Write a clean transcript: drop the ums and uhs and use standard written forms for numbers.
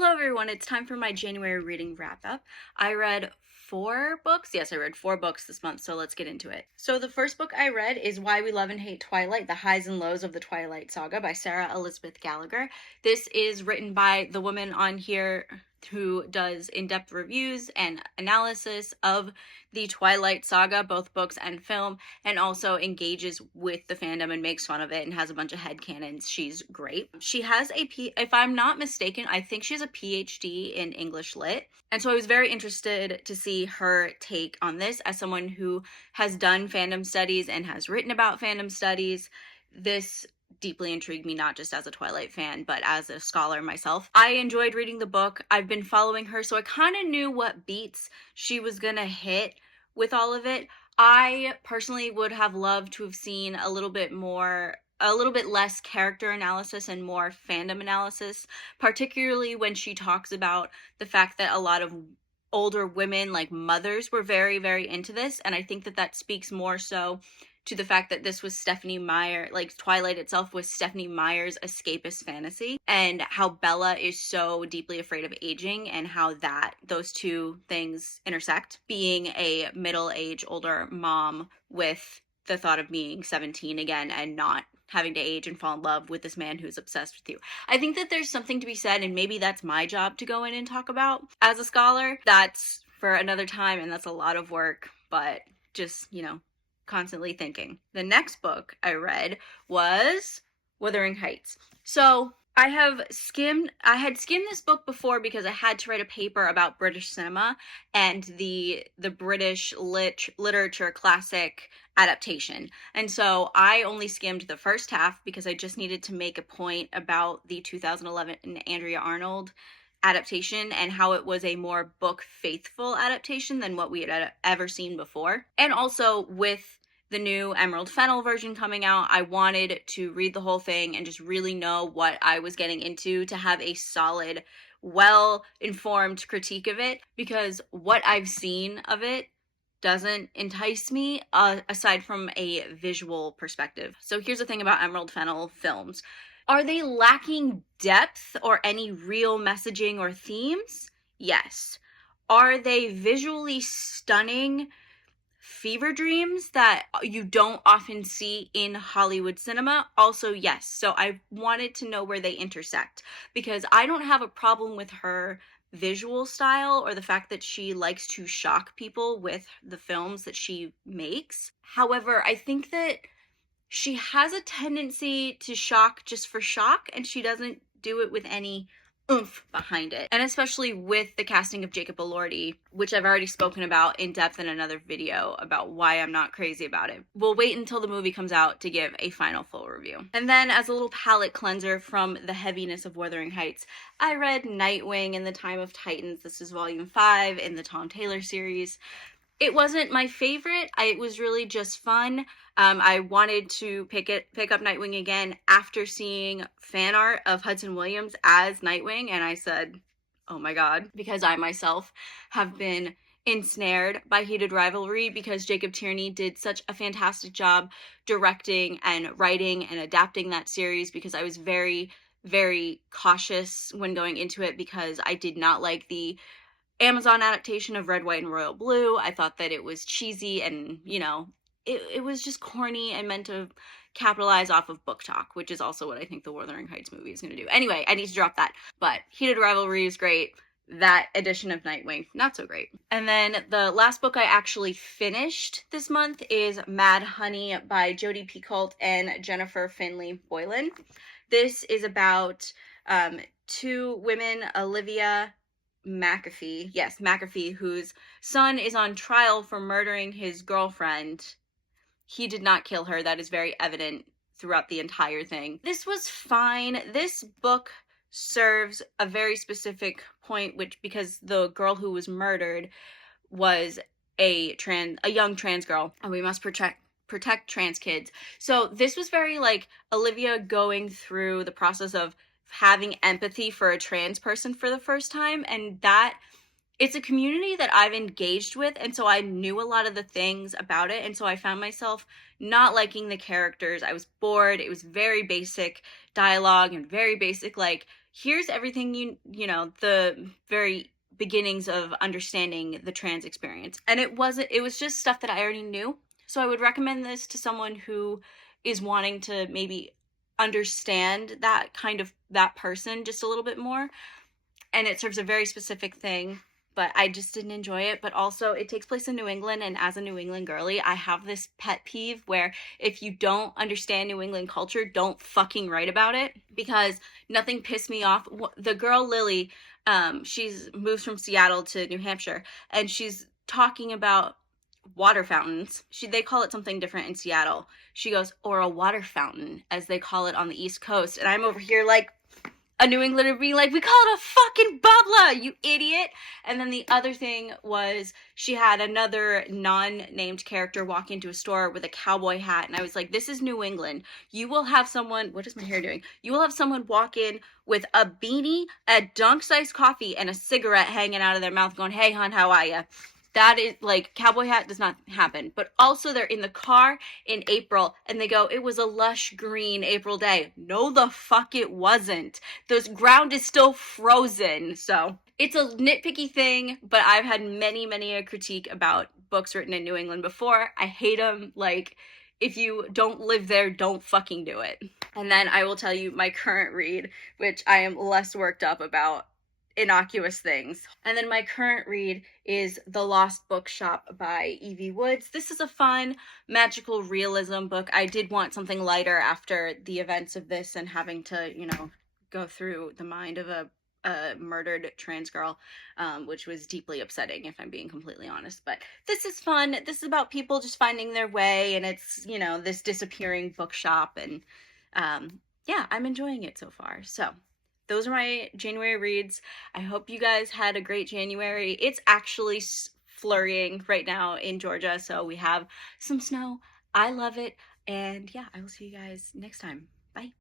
Hello everyone, it's time for my January reading wrap up. I read 4 books. Yes, I read 4 books this month, so let's get into it. So the first book I read is Why We Love and Hate Twilight, The Highs and Lows of the Twilight Saga by Sarah Elizabeth Gallagher. This is written by the woman on here who does in-depth reviews and analysis of the Twilight Saga, both books and film, and also engages with the fandom and makes fun of it and has a bunch of headcanons. She's great. She has if I'm not mistaken, I think she has a PhD in English Lit. And so I was very interested to see her take on this as someone who has done fandom studies and has written about fandom studies. This deeply intrigued me, not just as a Twilight fan, but as a scholar myself. I enjoyed reading the book. I've been following her, so I kind of knew what beats she was gonna hit with all of it. I personally would have loved to have seen a little bit less character analysis and more fandom analysis, particularly when she talks about the fact that a lot of older women, like mothers, were very, very into this. And I think that speaks more so to the fact that this was Stephenie Meyer, like Twilight itself was Stephenie Meyer's escapist fantasy, and how Bella is so deeply afraid of aging and how those two things intersect. Being a middle-aged older mom with the thought of being 17 again and not having to age and fall in love with this man who's obsessed with you. I think that there's something to be said, and maybe that's my job to go in and talk about as a scholar. That's for another time, and that's a lot of work, but just, constantly thinking. The next book I read was Wuthering Heights. So I had skimmed this book before because I had to write a paper about British cinema and the British literature classic adaptation. And so I only skimmed the first half because I just needed to make a point about the 2011 Andrea Arnold adaptation and how it was a more book faithful adaptation than what we had ever seen before. And also with the new Emerald Fennell version coming out, I wanted to read the whole thing and just really know what I was getting into to have a solid, well-informed critique of it, because what I've seen of it doesn't entice me aside from a visual perspective. So here's the thing about Emerald Fennell films. Are they lacking depth or any real messaging or themes? Yes. Are they visually stunning fever dreams that you don't often see in Hollywood cinema? Also, yes. So I wanted to know where they intersect, because I don't have a problem with her visual style or the fact that she likes to shock people with the films that she makes. However, I think that she has a tendency to shock just for shock, and she doesn't do it with any oomph behind it. And especially with the casting of Jacob Elordi, which I've already spoken about in depth in another video about why I'm not crazy about it. We'll wait until the movie comes out to give a final full review. And then, as a little palate cleanser from the heaviness of Wuthering Heights, I read Nightwing in the Time of Titans. This is volume 5 in the Tom Taylor series. It wasn't my favorite. It was really just fun. I wanted to pick up Nightwing again after seeing fan art of Hudson Williams as Nightwing, and I said, oh my god, because I myself have been ensnared by Heated Rivalry because Jacob Tierney did such a fantastic job directing and writing and adapting that series, because I was very, very cautious when going into it because I did not like the Amazon adaptation of Red, White, and Royal Blue. I thought that it was cheesy and, it was just corny and meant to capitalize off of book talk, which is also what I think the Wuthering Heights movie is going to do. Anyway, I need to drop that. But Heated Rivalry is great. That edition of Nightwing, not so great. And then the last book I actually finished this month is Mad Honey by Jodi Picoult and Jennifer Finley Boylan. This is about 2 women, Olivia McAfee, whose son is on trial for murdering his girlfriend. He did not kill her. That is very evident throughout the entire thing. This was fine. This book serves a very specific point, because the girl who was murdered was a young trans girl, and we must protect trans kids. So this was very like Olivia going through the process of having empathy for a trans person for the first time, and that it's a community that I've engaged with, and so I knew a lot of the things about it, and so I found myself not liking the characters. I was bored. It was very basic dialogue and very basic, like, here's everything you know, the very beginnings of understanding the trans experience. And it was just stuff that I already knew. So I would recommend this to someone who is wanting to maybe understand that kind of that person just a little bit more, and it serves a very specific thing, but I just didn't enjoy it. But also, it takes place in New England, and as a New England girly, I have this pet peeve where if you don't understand New England culture, don't fucking write about it, because nothing pissed me off. The girl Lily, she's moves from Seattle to New Hampshire, and she's talking about water fountains. They call it something different in Seattle. She goes, or a water fountain, as they call it on the East Coast, and I'm over here like a New Englander being like, we call it a fucking bubbler, you idiot. And then the other thing was she had another non-named character walk into a store with a cowboy hat, and I was like, this is New England. You will have someone, what is my hair doing? You will have someone walk in with a beanie, a dunk-sized coffee, and a cigarette hanging out of their mouth going, hey, hon, how are ya? That is, like, cowboy hat does not happen. But also, they're in the car in April, and they go, it was a lush green April day. No, the fuck it wasn't. The ground is still frozen. So it's a nitpicky thing, but I've had many a critique about books written in New England before. I hate them. Like, if you don't live there, don't fucking do it. And then I will tell you my current read, which I am less worked up about innocuous things. And then my current read is The Lost Bookshop by Evie Woods. This is a fun magical realism book. I did want something lighter after the events of this and having to, you know, go through the mind of a murdered trans girl, which was deeply upsetting, if I'm being completely honest. But this is fun. This is about people just finding their way, and it's, you know, this disappearing bookshop, and yeah, I'm enjoying it so far. So those are my January reads. I hope you guys had a great January. It's actually flurrying right now in Georgia, so we have some snow. I love it. And yeah, I will see you guys next time. Bye.